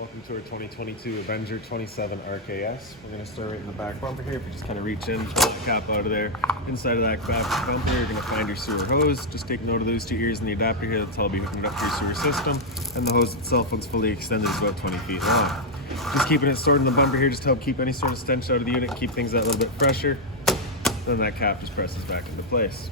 Welcome to our 2022 Avenger 27 RKS. We're going to start right in the back bumper here. If you just kind of reach in, pull the cap out of there. Inside of that back bumper, you're going to find your sewer hose. Just take note of those two ears and the adapter here. That's all be hooking it up to your sewer system. And the hose itself, once fully extended, is about 20 feet long. Just keeping it stored in the bumper here just to help keep any sort of stench out of the unit, keep things that little bit fresher. Then that cap just presses back into place.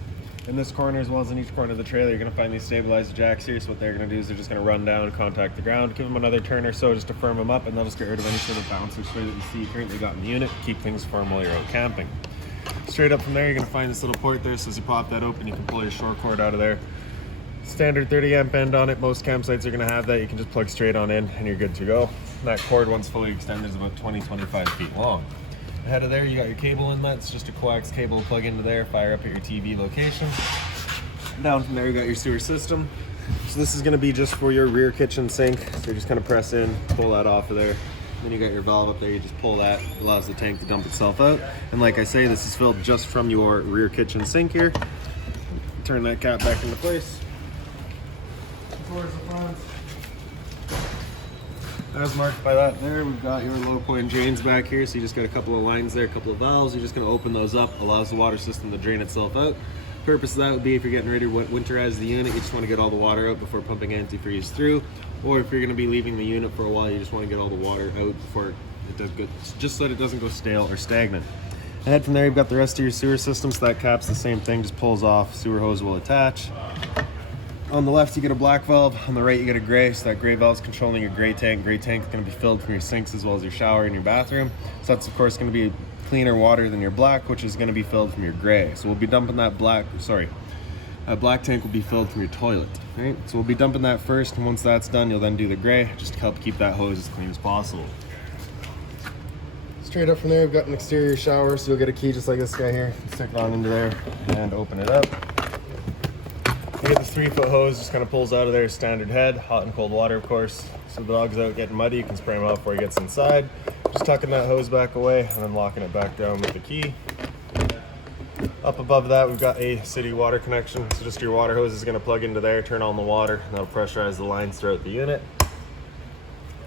In this corner, as well as in each corner of the trailer, you're going to find these stabilizer jacks here. So what they're going to do is they're just going to run down, contact the ground, give them another turn or so just to firm them up, and they'll just get rid of any sort of bounce or sway that you see currently got in the unit, keep things firm while you're out camping. Straight up from there, you're going to find this little port there, so as you pop that open, you can pull your shore cord out of there. Standard 30 amp end on it. Most campsites are going to have that. You can just plug straight on in and you're good to go. And that cord, once fully extended, is about 20-25 feet long. Ahead of there, you got your cable inlet. It's just a coax cable plug into there, fire up at your TV location. Down from there, you got your sewer system. So this is going to be just for your rear kitchen sink. So you're just going to press in, pull that off of there. Then you got your valve up there. You just pull that, allows the tank to dump itself out. And like I say, this is filled just from your rear kitchen sink here. Turn that cap back into place. Towards the front. As marked by that there, we've got your low point drains back here. So you just got a couple of lines there, a couple of valves. You're just going to open those up, allows the water system to drain itself out. Purpose of that would be if you're getting ready to winterize the unit, you just want to get all the water out before pumping antifreeze through, or if you're going to be leaving the unit for a while, you just want to get all the water out before it does good, just so that it doesn't go stale or stagnant. Ahead from there, you've got the rest of your sewer system, so that cap's the same thing, just pulls off, sewer hose will attach. On the left, you get a black valve. On the right, you get a gray. So that gray valve is controlling your gray tank. Gray tank is going to be filled from your sinks as well as your shower and your bathroom. So that's, of course, going to be cleaner water than your black, which is going to be filled from your gray. So we'll be dumping that black tank will be filled from your toilet, right? So we'll be dumping that first, and once that's done, you'll then do the gray, just to help keep that hose as clean as possible. Straight up from there, we've got an exterior shower, so you'll get a key just like this guy here. Stick it on into there and open it up. You get the 3-foot hose, just kind of pulls out of there, standard head, hot and cold water, of course. So the dog's out getting muddy, you can spray him out before he gets inside. Just tucking that hose back away and then locking it back down with the key. Up above that, we've got a city water connection. So just your water hose is going to plug into there, turn on the water, and that'll pressurize the lines throughout the unit.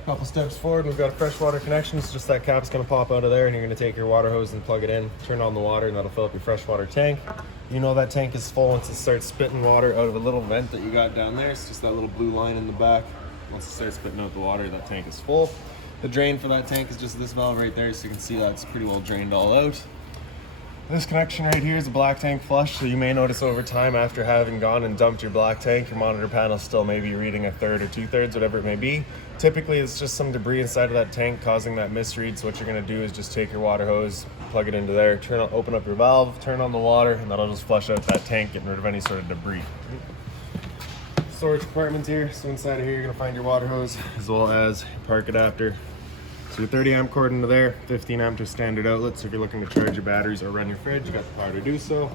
Couple steps forward, we've got a freshwater connection. So just that cap's going to pop out of there, and you're going to take your water hose and plug it in, turn on the water, and that'll fill up your freshwater tank. You know that tank is full once it starts spitting water out of a little vent that you got down there. It's just that little blue line in the back. Once it starts spitting out the water, that tank is full. The drain for that tank is just this valve right there, so you can see that's pretty well drained all out. This connection right here is a black tank flush, so you may notice over time after having gone and dumped your black tank, your monitor panel still may be reading 1/3 or 2/3, whatever it may be. Typically, it's just some debris inside of that tank causing that misread, so what you're going to do is just take your water hose, plug it into there, open up your valve, turn on the water, and that'll just flush out that tank, getting rid of any sort of debris. Storage compartments here, so inside of here you're going to find your water hose as well as your park adapter. So your 30 amp cord into there, 15 amp to standard outlet, so if you're looking to charge your batteries or run your fridge, you got the power to do so.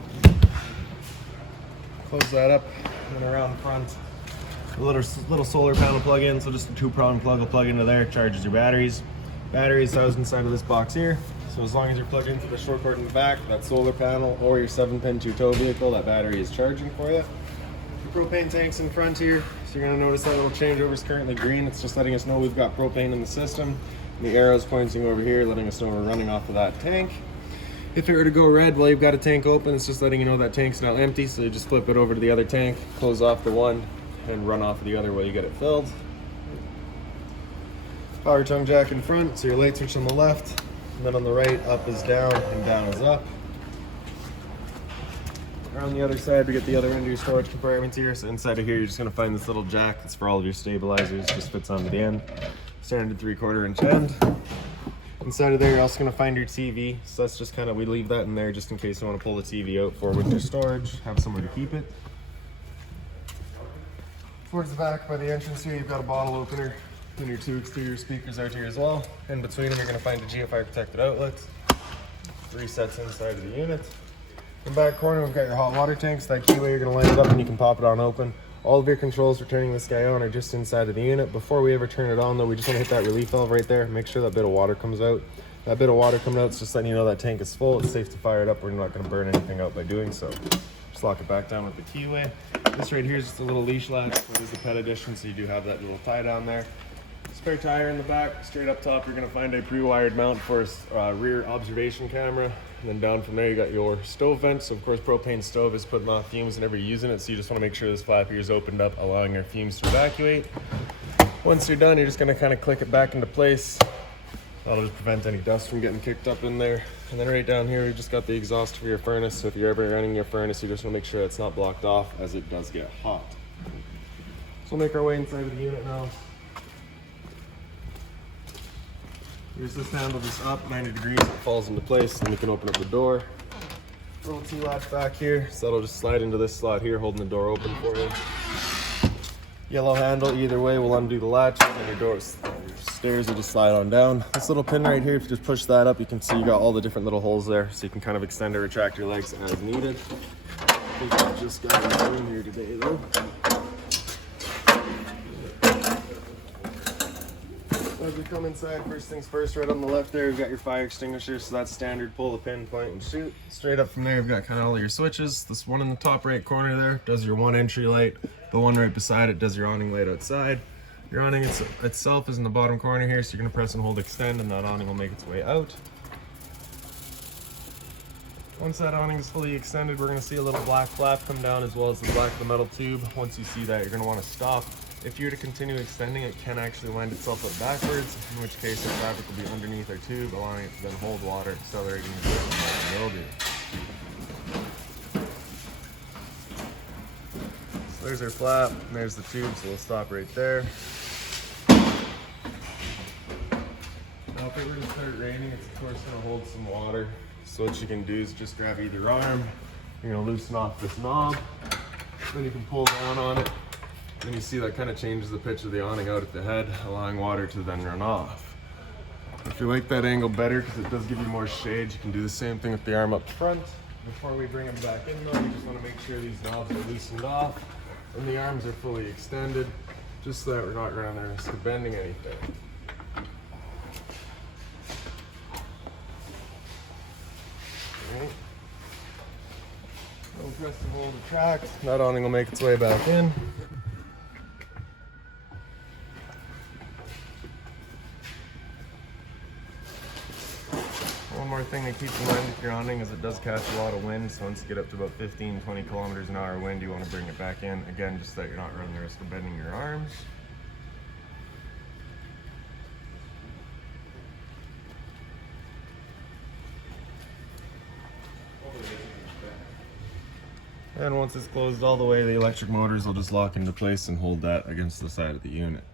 Close that up, and around the front, a little solar panel plug in, so just a 2-prong plug will plug into there, charges your batteries. Battery is housed inside of this box here, so as long as you're plugged into the short cord in the back, that solar panel or your 7-pin 2-tow vehicle, that battery is charging for you. Your propane tank's in front here, so you're going to notice that little changeover is currently green. It's just letting us know we've got propane in the system. And the arrow's pointing over here, letting us know we're running off of that tank. If it were to go red while you've got a tank open, it's just letting you know that tank's now empty, so you just flip it over to the other tank, close off the one, and run off of the other while you get it filled. Power tongue jack in front, so your light switch on the left, and then on the right, up is down and down is up. Around the other side, we get the other end of your storage compartments here. So inside of here, you're just going to find this little jack that's for all of your stabilizers, just fits onto the end. Standard 3/4 inch end. Inside of there, you're also going to find your TV. So that's just kind of, we leave that in there just in case you want to pull the TV out for winter storage, have somewhere to keep it. Towards the back by the entrance here, you've got a bottle opener, and your 2 exterior speakers out here as well. In between them, you're going to find a GFI protected outlet. 3 sets inside of the unit. In the back corner, we've got your hot water tanks. That keyway, you're going to line it up and you can pop it on open. All of your controls for turning this guy on are just inside of the unit. Before we ever turn it on though, we just want to hit that relief valve right there. Make sure that bit of water comes out. That bit of water coming out is just letting you know that tank is full. It's safe to fire it up. We're not going to burn anything out by doing so. Just lock it back down with the keyway. This right here is just a little leash latch. It is the pet edition, so you do have that little tie down there. Spare tire in the back. Straight up top, you're gonna find a pre-wired mount for a rear observation camera. And then down from there, you got your stove vent. So of course, propane stove is putting off fumes whenever you're using it. So you just wanna make sure this flap here is opened up, allowing your fumes to evacuate. Once you're done, you're just gonna kind of click it back into place. That'll just prevent any dust from getting kicked up in there. And then right down here, we just got the exhaust for your furnace. So if you're ever running your furnace, you just wanna make sure it's not blocked off, as it does get hot. So we'll make our way inside of the unit now. Here's this handle just up 90 degrees, it falls into place, and you can open up the door. Little T-latch back here, so that'll just slide into this slot here, holding the door open for you. Yellow handle, either way will undo the latch, and your stairs will just slide on down. This little pin right here, if you just push that up, you can see you got all the different little holes there, so you can kind of extend or retract your legs as needed. I think I just got a room here today though. As we come inside, first things first, right on the left there, you've got your fire extinguisher, so that's standard, pull the pin, point and shoot. Straight up from there, you've got kind of all your switches. This one in the top right corner there does your one entry light. The one right beside it does your awning light outside. Your awning itself is in the bottom corner here, so you're gonna press and hold extend, and that awning will make its way out. Once that awning is fully extended, we're gonna see a little black flap come down, as well as the black of the metal tube. Once you see that, you're gonna wanna stop. If you were to continue extending, it can actually wind itself up backwards, in which case the fabric will be underneath our tube, allowing it to then hold water, accelerating the mildew. So there's our flap, and there's the tube, so we'll stop right there. Now if it were to start raining, it's of course going to hold some water. So what you can do is just grab either arm, you're going to loosen off this knob, then you can pull down on it. Then you see that kind of changes the pitch of the awning out at the head, allowing water to then run off. If you like that angle better, because it does give you more shade, you can do the same thing with the arm up front. Before we bring them back in though, you just want to make sure these knobs are loosened off and the arms are fully extended, just so that we're not running the risk of bending anything. Alright. Don't press and hold the track. That awning will make its way back in. One more thing to keep in mind with your awning is it does catch a lot of wind, so once you get up to about 15-20 kilometers an hour wind, you want to bring it back in, again, just so that you're not running the risk of bending your arms. And once it's closed all the way, the electric motors will just lock into place and hold that against the side of the unit.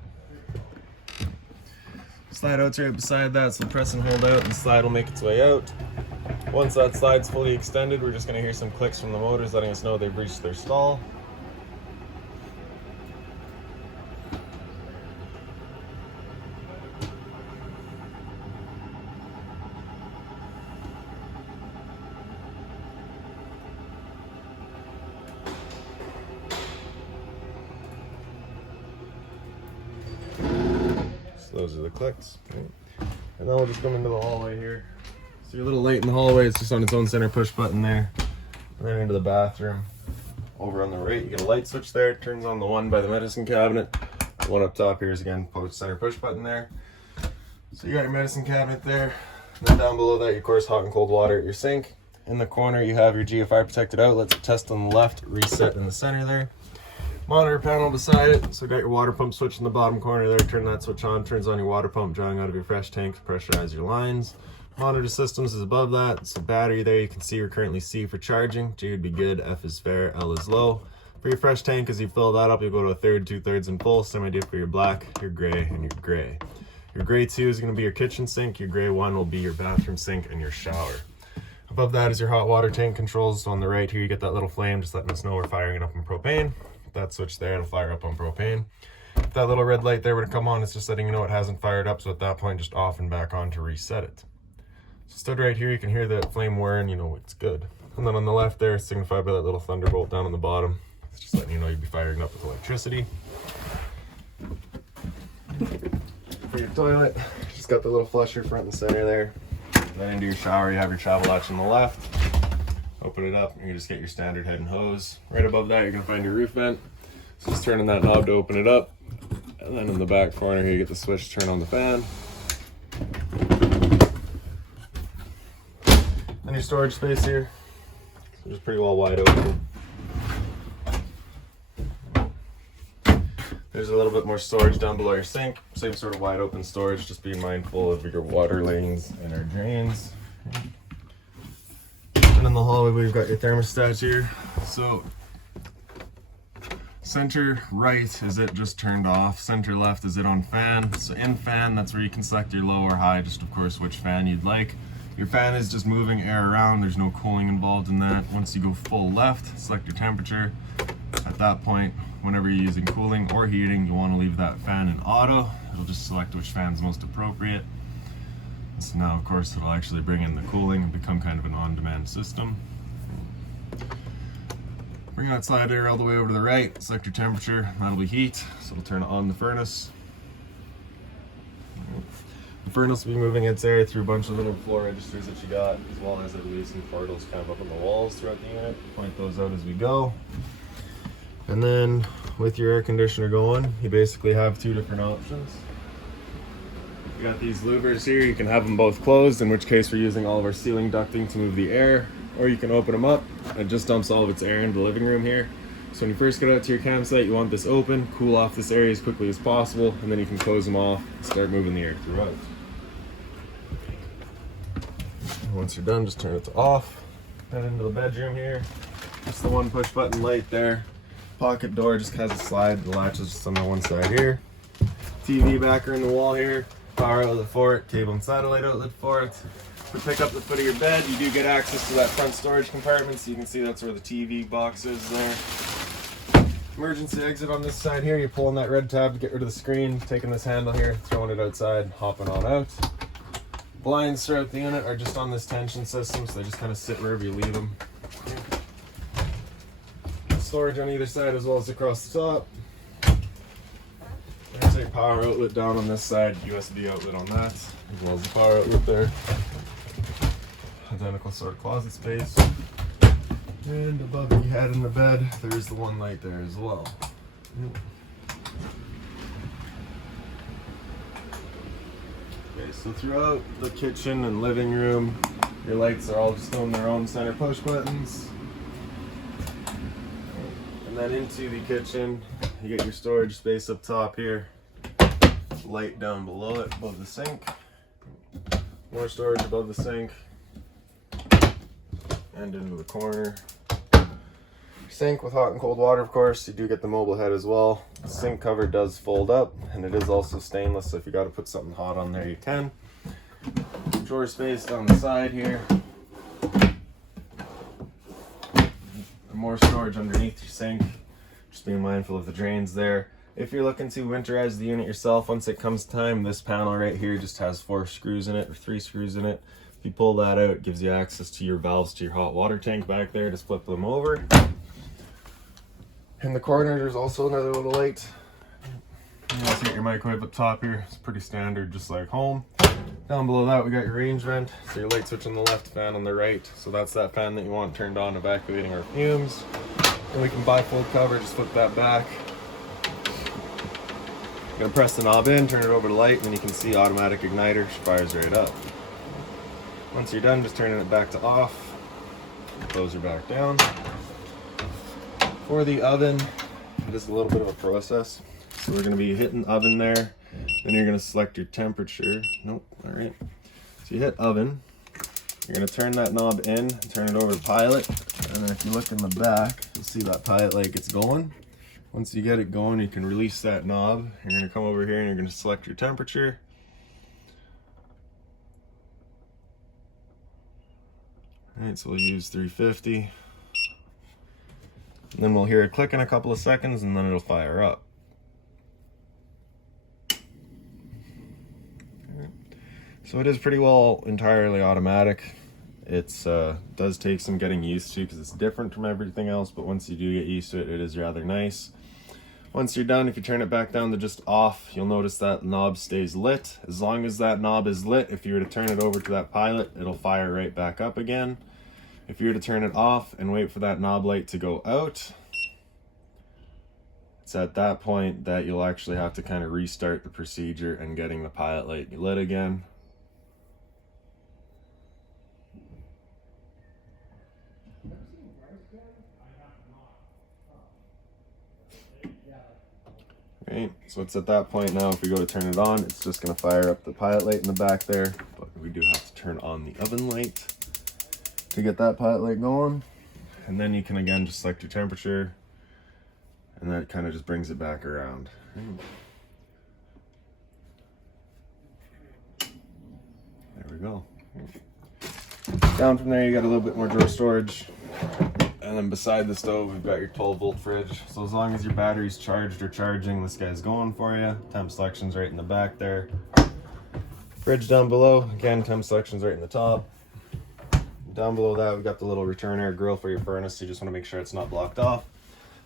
Slide out's right beside that, so press and hold out and slide will make its way out. Once that slide's fully extended, we're just going to hear some clicks from the motors letting us know they've reached their stall. Those are the clicks. Okay. And then we'll just come into the hallway here. So your little light in the hallway is just on its own center push button there. And then into the bathroom. Over on the right, you get a light switch there. It turns on the one by the medicine cabinet. The one up top here is again center push button there. So you got your medicine cabinet there. And then down below that, your of course hot and cold water at your sink. In the corner, you have your GFI protected outlets. Test on the left, reset in the center there. Monitor panel beside it, so got your water pump switch in the bottom corner there. Turn that switch on, turns on your water pump, drawing out of your fresh tank to pressurize your lines. Monitor systems is above that, so battery there you can see we're currently C for charging. G would be good, F is fair, L is low. For your fresh tank, as you fill that up, you go to a third, 2/3 and full. Same idea for your black, your gray, and your gray. Your gray 2 is going to be your kitchen sink, your gray 1 will be your bathroom sink and your shower. Above that is your hot water tank controls. So on the right here you get that little flame, just letting us know we're firing it up on propane. That switch there, it'll fire up on propane. If that little red light there were to come on, it's just letting you know it hasn't fired up, so at that point just off and back on to reset it. So stood right here, you can hear the flame whirring, you know it's good. And then on the left there, signified by that little thunderbolt down on the bottom, it's just letting you know you'd be firing up with electricity. For your toilet, just got the little flusher front and center there. And then into your shower, you have your travel latch on the left. Open it up, and you just get your standard head and hose. Right above that, you're gonna find your roof vent. So just turning that knob to open it up. And then in the back corner here, you get the switch to turn on the fan. And your storage space here is pretty well wide open. There's a little bit more storage down below your sink. Same sort of wide open storage, just be mindful of your water lanes and our drains. And in the hallway, we've got your thermostats here. So center right is it just turned off. Center left is it on fan. So in fan, that's where you can select your low or high, just of course which fan you'd like. Your fan is just moving air around. There's no cooling involved in that. Once you go full left, select your temperature. At that point, whenever you're using cooling or heating, you want to leave that fan in auto. It'll just select which fan's most appropriate. So now, of course, it'll actually bring in the cooling and become kind of an on-demand system. Bring that slide air all the way over to the right, select your temperature, that'll be heat, so it'll turn on the furnace. The furnace will be moving its air through a bunch of little floor registers that you got, as well as it'll leave some portals kind of up on the walls throughout the unit. Point those out as we go. And then with your air conditioner going, you basically have two different options. You got these louvers here, you can have them both closed, in which case we're using all of our ceiling ducting to move the air, or you can open them up. It just dumps all of its air into the living room here. So when you first get out to your campsite, you want this open, cool off this area as quickly as possible, and then you can close them off and start moving the air throughout. And once you're done, just turn it to off. Head into the bedroom here. Just the one push button light there. Pocket door just has a slide, the latch is just on the one side here. TV backer in the wall here. Power outlet for it, cable and satellite outlet for it. If we pick up the foot of your bed, you do get access to that front storage compartment, so you can see that's where the TV box is there. Emergency exit on this side here, you pull on that red tab to get rid of the screen, taking this handle here, throwing it outside, hopping on out. Blinds throughout the unit are just on this tension system, so they just kind of sit wherever you leave them. Storage on either side as well as across the top. There's a power outlet down on this side, USB outlet on that, as well as the power outlet there. Identical sort of closet space. And above your head in the bed, there's the one light there as well. Okay, so throughout the kitchen and living room, your lights are all just on their own center push buttons. And then into the kitchen, you get your storage space up top here. Light down below it, above the sink. More storage above the sink. And into the corner. Sink with hot and cold water, of course. You do get the mobile head as well. The sink cover does fold up, and it is also stainless, so if you got to put something hot on there, you can. Drawer space down the side here. More storage underneath your sink. Just being mindful of the drains there. If you're looking to winterize the unit yourself, once it comes time, this panel right here just has 4 screws in it, or 3 screws in it. If you pull that out, it gives you access to your valves to your hot water tank back there. Just flip them over. In the corner, there's also another little light. You also get your microwave up top here. It's pretty standard, just like home. Down below that, we got your range vent. So your light switch on the left, fan on the right. So that's that fan that you want turned on, evacuating our fumes. And we can bifold cover, just flip that back. You're gonna press the knob in, turn it over to light, and then you can see automatic igniter, fires right up. Once you're done, just turning it back to off. Close her back down. For the oven, it is a little bit of a process. So we're gonna be hitting oven there. Then you're gonna select your temperature. Nope, all right. So you hit oven. You're gonna turn that knob in and turn it over to pilot. And then if you look in the back, you'll see that pilot light gets going. Once you get it going, you can release that knob. You're gonna come over here and you're gonna select your temperature. All right, so we'll use 350. And then we'll hear it click in a couple of seconds and then it'll fire up. So it is pretty well entirely automatic. It's does take some getting used to because it's different from everything else, but once you do get used to it, it is rather nice. Once you're done, if you turn it back down to just off, you'll notice that knob stays lit. As long as that knob is lit, if you were to turn it over to that pilot, it'll fire right back up again. If you were to turn it off and wait for that knob light to go out, It's at that point that you'll actually have to kind of restart the procedure and getting the pilot light lit again. Right, so it's at that point now, if we go to turn it on, it's just going to fire up the pilot light in the back there, but we do have to turn on the oven light to get that pilot light going. And then you can again just select your temperature, and that kind of just brings it back around. There we go. Down from there, you got a little bit more drawer storage. And then beside the stove, we've got your 12-volt fridge. So as long as your battery's charged or charging, this guy's going for you. Temp selection's right in the back there. Fridge down below. Again, temp selection's right in the top. Down below that, we've got the little return air grill for your furnace. So you just want to make sure it's not blocked off.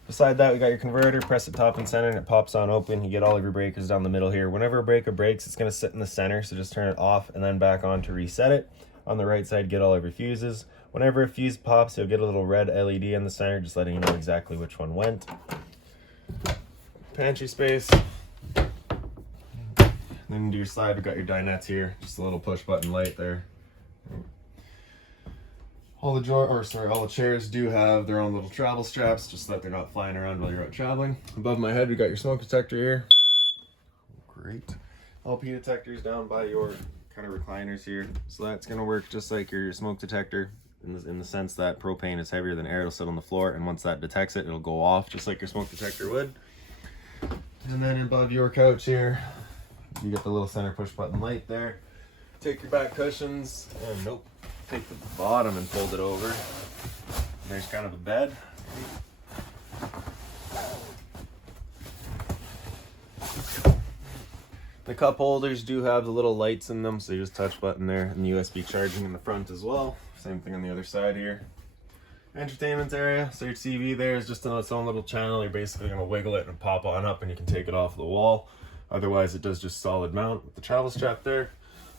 Beside that, we got your converter. Press it top and center and it pops on open. You get all of your breakers down the middle here. Whenever a breaker breaks, it's going to sit in the center. So just turn it off and then back on to reset it. On the right side, get all of your fuses. Whenever a fuse pops, you'll get a little red LED in the center, just letting you know exactly which one went. Pantry space. And then to your side, we've got your dinettes here. Just a little push button light there. All the chairs do have their own little travel straps, just so that they're not flying around while you're out traveling. Above my head, we got your smoke detector here. Great. LP detectors down by your kind of recliners here. So that's going to work just like your smoke detector in the sense that propane is heavier than air. It'll sit on the floor, and once that detects it, it'll go off just like your smoke detector would. And then above your couch here, you get the little center push button light there. Take your back cushions and take the bottom and fold it over. There's kind of a bed. The cup holders do have the little lights in them, so you just touch button there, and the USB charging in the front as well. Same thing on the other side here. Entertainment area, so your TV there is just on its own little channel. You're basically going to wiggle it and pop on up, and you can take it off the wall. Otherwise, it does just solid mount with the travel strap there.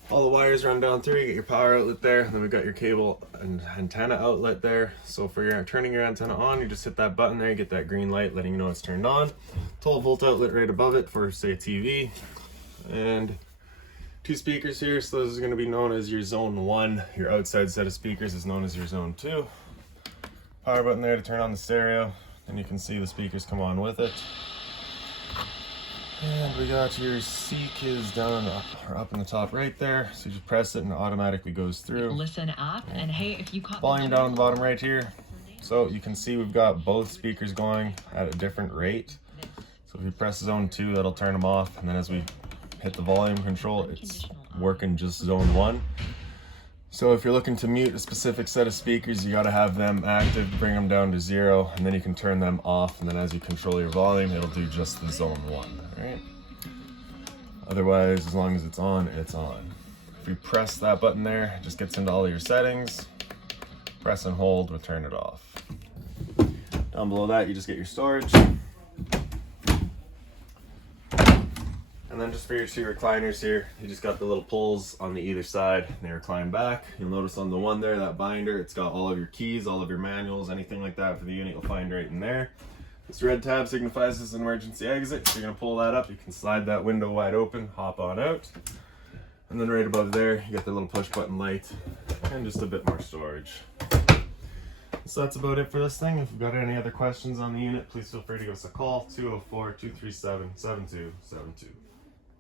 All the wires run down through. You get your power outlet there, and then we've got your cable and antenna outlet there. So for your turning your antenna on, you just hit that button there, you get that green light letting you know it's turned on. 12-volt outlet right above it for, say, a TV. And 2 speakers here, so this is going to be known as your zone 1. Your outside set of speakers is known as your zone 2. Power button there to turn on the stereo, then you can see the speakers come on with it. And we got your C-Kids down up in the top right there, so you just press it and it automatically goes through. Listen up, and hey, if you caught volume down on the bottom right here, so you can see we've got both speakers going at a different rate. So if you press zone 2, that'll turn them off, and then as we hit the volume control, it's working just zone 1. So if you're looking to mute a specific set of speakers, you got to have them active, bring them down to 0, and then you can turn them off, and then as you control your volume, it'll do just the zone 1, right? Otherwise, as long as it's on, it's on. If you press that button there, it just gets into all of your settings. Press and hold will turn it off. Down below that, you just get your storage. And then just for your 2 recliners here, you just got the little pulls on the either side, and they recline back. You'll notice on the one there, that binder, it's got all of your keys, all of your manuals, anything like that for the unit you'll find right in there. This red tab signifies this is an emergency exit, so you're gonna pull that up, you can slide that window wide open, hop on out. And then right above there, you got the little push button light, and just a bit more storage. So that's about it for this thing. If you've got any other questions on the unit, please feel free to give us a call, 204-237-7272.